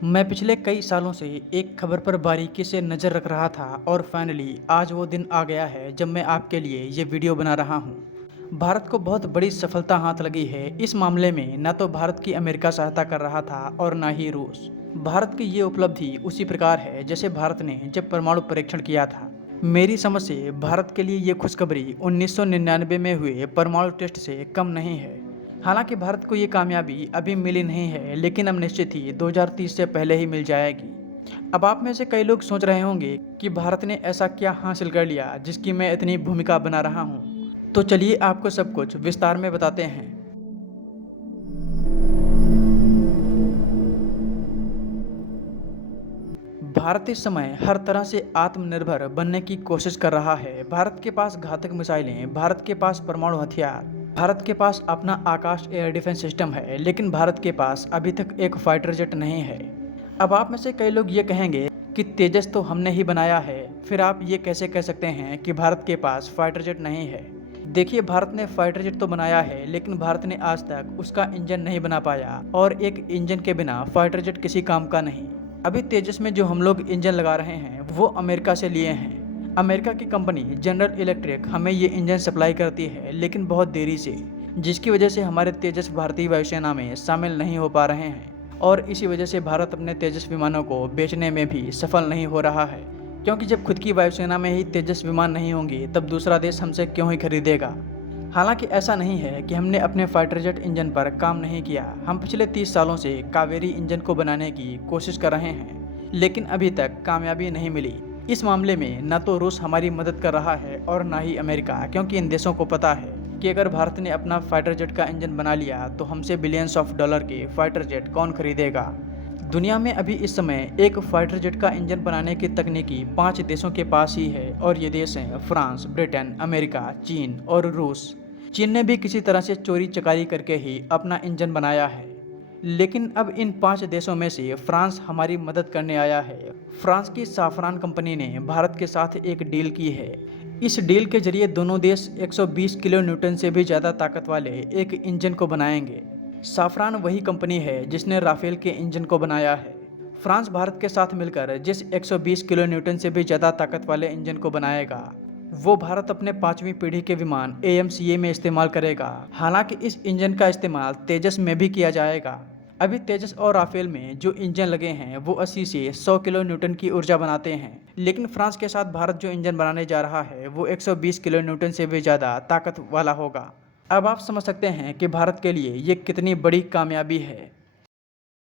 मैं पिछले कई सालों से एक खबर पर बारीकी से नज़र रख रहा था और फाइनली आज वो दिन आ गया है जब मैं आपके लिए ये वीडियो बना रहा हूँ। भारत को बहुत बड़ी सफलता हाथ लगी है। इस मामले में न तो भारत की अमेरिका सहायता कर रहा था और न ही रूस। भारत की ये उपलब्धि उसी प्रकार है जैसे भारत ने जब परमाणु परीक्षण किया था। मेरी समझ से भारत के लिए ये खुशखबरी 1999 में हुए परमाणु टेस्ट से कम नहीं है। हालांकि भारत को ये कामयाबी अभी मिली नहीं है, लेकिन अब निश्चित ही 2030 से पहले ही मिल जाएगी। अब आप में से कई लोग सोच रहे होंगे कि भारत ने ऐसा क्या हासिल कर लिया जिसकी मैं इतनी भूमिका बना रहा हूँ। तो चलिए आपको सब कुछ विस्तार में बताते हैं। भारत इस समय हर तरह से आत्मनिर्भर बनने की कोशिश कर रहा है। भारत के पास घातक मिसाइलें, भारत के पास परमाणु हथियार, भारत के पास अपना आकाश एयर डिफेंस सिस्टम है, लेकिन भारत के पास अभी तक एक फाइटर जेट नहीं है। अब आप में से कई लोग ये कहेंगे कि तेजस तो हमने ही बनाया है, फिर आप ये कैसे कह सकते हैं कि भारत के पास फाइटर जेट नहीं है। देखिए, भारत ने फाइटर जेट तो बनाया है, लेकिन भारत ने आज तक उसका इंजन नहीं बना पाया, और एक इंजन के बिना फाइटर जेट किसी काम का नहीं। अभी तेजस में जो हम लोग इंजन लगा रहे हैं वो अमेरिका से लिए हैं। अमेरिका की कंपनी जनरल इलेक्ट्रिक हमें ये इंजन सप्लाई करती है, लेकिन बहुत देरी से, जिसकी वजह से हमारे तेजस भारतीय वायुसेना में शामिल नहीं हो पा रहे हैं। और इसी वजह से भारत अपने तेजस विमानों को बेचने में भी सफल नहीं हो रहा है, क्योंकि जब खुद की वायुसेना में ही तेजस विमान नहीं होंगे तब दूसरा देश हमसे क्यों ही खरीदेगा। हालांकि ऐसा नहीं है कि हमने अपने फाइटर जेट इंजन पर काम नहीं किया। हम पिछले 30 सालों से कावेरी इंजन को बनाने की कोशिश कर रहे हैं, लेकिन अभी तक कामयाबी नहीं मिली। इस मामले में न तो रूस हमारी मदद कर रहा है और न ही अमेरिका, क्योंकि इन देशों को पता है कि अगर भारत ने अपना फाइटर जेट का इंजन बना लिया तो हमसे बिलियंस ऑफ डॉलर के फाइटर जेट कौन खरीदेगा। दुनिया में अभी इस समय एक फाइटर जेट का इंजन बनाने की तकनीकी 5 देशों के पास ही है, और ये देश हैं फ्रांस, ब्रिटेन, अमेरिका, चीन और रूस। चीन ने भी किसी तरह से चोरी चकारी करके ही अपना इंजन बनाया है। लेकिन अब इन 5 देशों में से फ्रांस हमारी मदद करने आया है। फ्रांस की साफरान कंपनी ने भारत के साथ एक डील की है। इस डील के जरिए दोनों देश 120 किलो न्यूटन से भी ज़्यादा ताकत वाले एक इंजन को बनाएंगे। साफरान वही कंपनी है जिसने राफेल के इंजन को बनाया है। फ्रांस भारत के साथ मिलकर जिस 120 किलो न्यूटन से भी ज़्यादा ताकत वाले इंजन को बनाएगा, वो भारत अपने 5वीं पीढ़ी के विमान AMCA में इस्तेमाल करेगा। हालांकि इस इंजन का इस्तेमाल तेजस में भी किया जाएगा। अभी तेजस और राफेल में जो इंजन लगे हैं वो 80 से 100 किलो न्यूटन की ऊर्जा बनाते हैं, लेकिन फ्रांस के साथ भारत जो इंजन बनाने जा रहा है वो 120 किलो न्यूटन से भी ज़्यादा ताकत वाला होगा। अब आप समझ सकते हैं कि भारत के लिए ये कितनी बड़ी कामयाबी है।